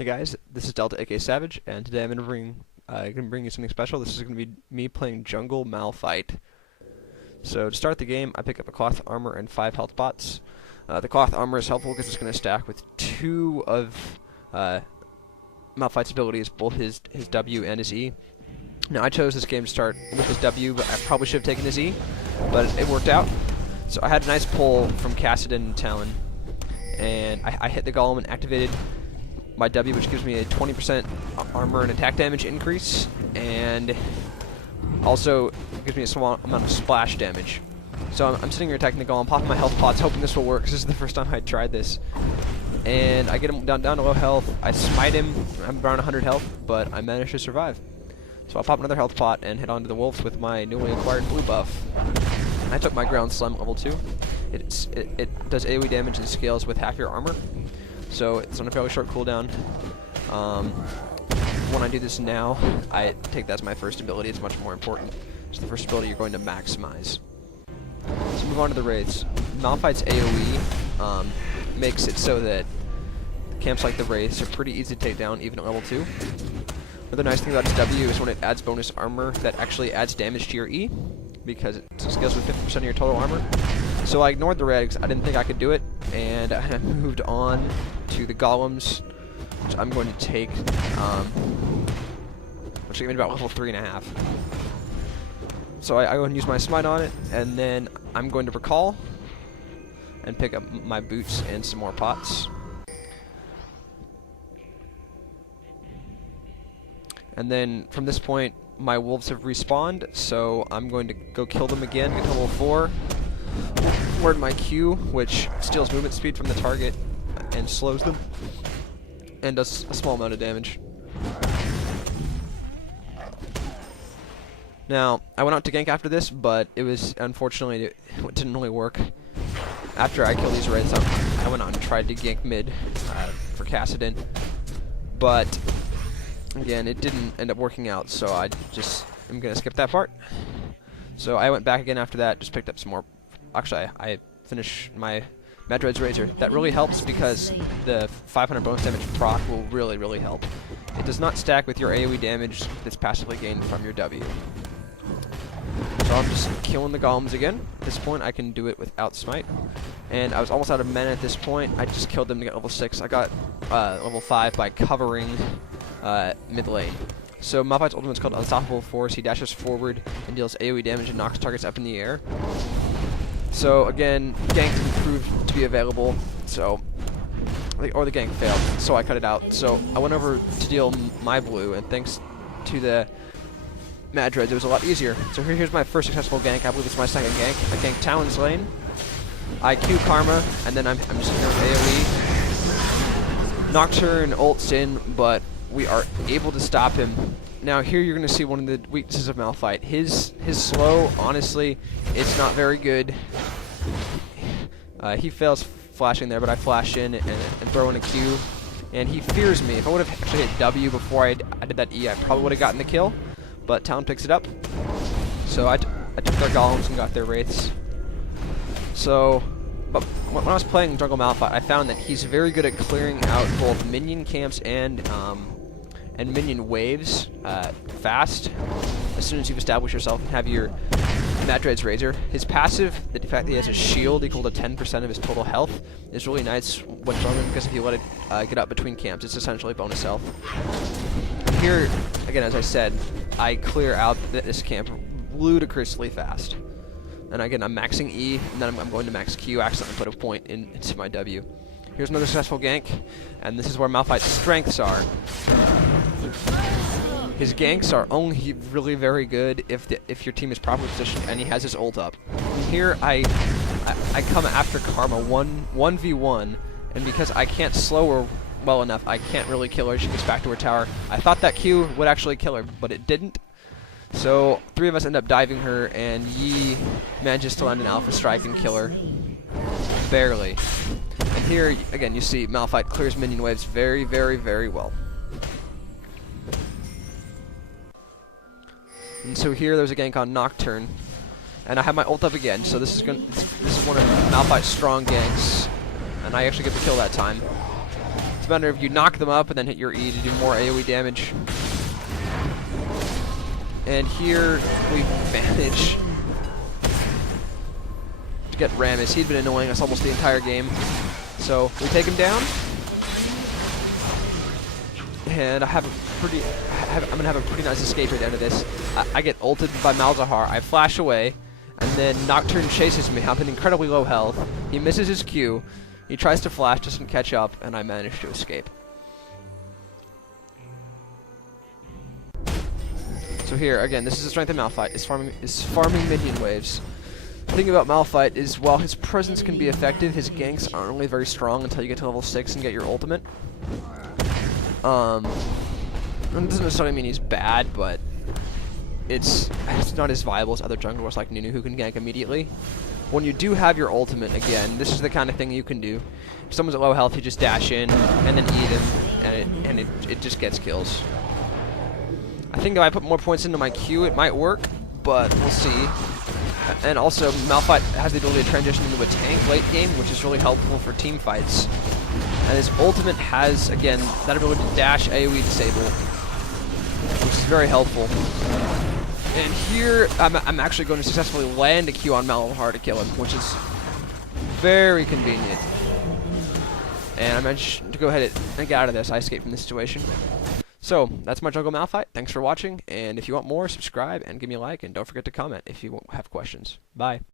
Hey guys, this is Delta aka Savage, and today I'm gonna bring you something special. This is gonna be me playing jungle Malphite. So to start the game, I pick up a cloth armor and 5 health pots. The cloth armor is helpful because it's gonna stack with 2 of Malphite's abilities, both his W and his E. Now I chose this game to start with his W, but I probably should have taken his E, but it worked out. So I had a nice pull from Cassidon and Talon, and I hit the golem and activated my W, which gives me a 20% armor and attack damage increase, and also gives me a small amount of splash damage. So I'm sitting here attacking the golem, popping my health pots, hoping this will work, because this is the first time I tried this. And I get him down to low health, I smite him, I'm around 100 health, but I managed to survive. So I'll pop another health pot and hit onto the wolves with my newly acquired blue buff. I took my ground slam level 2. It does AoE damage and scales with half your armor. So it's on a fairly short cooldown. When I do this now, I take that as my first ability. It's much more important. It's the first ability you're going to maximize. Let's move on to the Wraiths. Malphite's AoE makes it so that camps like the Wraiths are pretty easy to take down, even at level 2. Another nice thing about his W is when it adds bonus armor, that actually adds damage to your E, because it scales with 50% of your total armor. So I ignored the Regs. I didn't think I could do it, and I moved on to the golems, which I'm going to take, which give me about level 3.5. So I go ahead and use my smite on it, and then I'm going to recall and pick up my boots and some more pots. And then from this point, my wolves have respawned, so I'm going to go kill them again, get to level 4. Word my Q, which steals movement speed from the target and slows them, and does a small amount of damage. Now, I went out to gank after this, but it was, unfortunately, it didn't really work. After I killed these raids, I went on and tried to gank mid for Cassidon, but again, it didn't end up working out, so I just am going to skip that part. So I went back again after that, just picked up some more. Actually, I finished my Madred's Razor. That really helps because the 500 bonus damage proc will really help. It does not stack with your AoE damage that's passively gained from your W. So I'm just killing the golems again. At this point, I can do it without smite. And I was almost out of mana at this point. I just killed them to get level 6. I got level 5 by covering mid lane. So Malphite's ultimate is called Unstoppable Force. He dashes forward and deals AoE damage and knocks targets up in the air. So again, gank didn't prove to be available, so or the gank failed, so I cut it out. So I went over to deal my blue, and thanks to the Madreds, it was a lot easier. So here's my first successful gank. I believe it's my second gank. I ganked Talon's lane. I Q Karma, and then I'm just here with AoE. Nocturne ults in, but we are able to stop him. Now here you're going to see one of the weaknesses of Malphite. His slow, honestly, it's not very good. He fails flashing there, but I flash in and throw in a Q. And he fears me. If I would have actually hit W before I did that E, I probably would have gotten the kill. But Talon picks it up. So I took their golems and got their wraiths. So, but when I was playing jungle Malphite, I found that he's very good at clearing out both minion camps and minion waves fast as soon as you've established yourself and have your Madred's Razor. His passive, the fact that he has a shield equal to 10% of his total health, is really nice when juggling, because if you let it get up between camps, it's essentially bonus health. Here, again, as I said, I clear out this camp ludicrously fast. And again, I'm maxing E, and then I'm going to max Q, accidentally put a point into my W. Here's another successful gank, and this is where Malphite's strengths are. His ganks are only really very good if your team is properly positioned and he has his ult up. And here I come after Karma 1v1, and because I can't slow her well enough, I can't really kill her. She gets back to her tower. I thought that Q would actually kill her, but it didn't. So 3 of us end up diving her, and Yi manages to land an alpha strike and kill her. Barely. And here, again, you see Malphite clears minion waves very well. And so here there's a gank on Nocturne, and I have my ult up again. So this is one of Malphite's strong ganks, and I actually get the kill that time. a matter of you knock them up and then hit your E to do more AoE damage. And here we manage to get Rammus. He'd been annoying us almost the entire game. So we take him down. And I'm gonna have a pretty nice escape at the end of this. I get ulted by Malzahar. I flash away, and then Nocturne chases me. I'm in incredibly low health. He misses his Q. He tries to flash, doesn't catch up, and I manage to escape. So here, again, this is the strength of Malphite. Is farming minion waves. The thing about Malphite is, while his presence can be effective, his ganks aren't really very strong until you get to level 6 and get your ultimate. It doesn't necessarily mean he's bad, but it's not as viable as other junglers like Nunu who can gank immediately. When you do have your ultimate, again, this is the kind of thing you can do. If someone's at low health, you just dash in and then eat him, and it just gets kills. I think if I put more points into my Q, it might work, but we'll see. And also, Malphite has the ability to transition into a tank late game, which is really helpful for team fights. And his ultimate has, again, that ability to dash AoE disable, which is very helpful. And here, I'm actually going to successfully land a Q on Malphite to kill him, which is very convenient. And I managed to go ahead and get out of this. I escaped from this situation. So, that's my jungle Malphite. Thanks for watching, and if you want more, subscribe and give me a like, and don't forget to comment if you have questions. Bye.